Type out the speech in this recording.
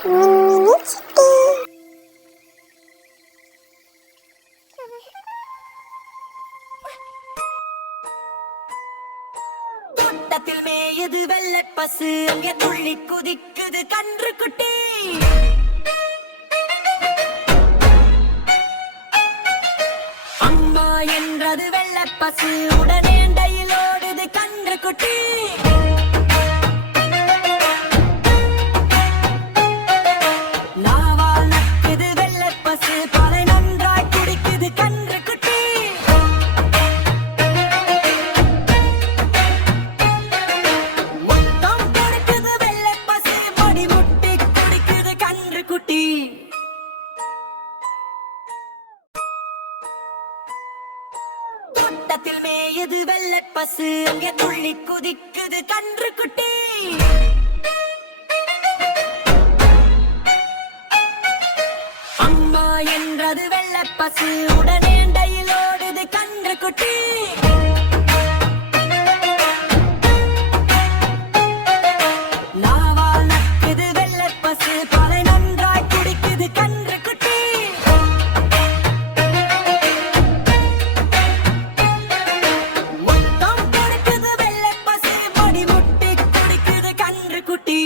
தோட்டத்தில் மேயது வெள்ளை பசு, அங்கே துள்ளி குதிக்குது கன்று குட்டி. அம்மா என்றது வெள்ளை பசு, உடனே டையில் ஓடுது கன்று குட்டி. தோட்டத்தில் மேயது வெள்ளை பசு, அங்கே துள்ளி குதிக்குது கன்று குட்டி. அம்மா என்றது வெள்ளை பசு, உடனே டையில் ஓடுது கன்று குட்டி. நாவால் நக்குது வெள்ளை பசு, பாலை நன்றாய் குடிக்குது கன்று குட்டி. முத்தம் கொடுக்குது வெள்ளை பசு, மடி முட்டி குடிக்குது கன்று குட்டி.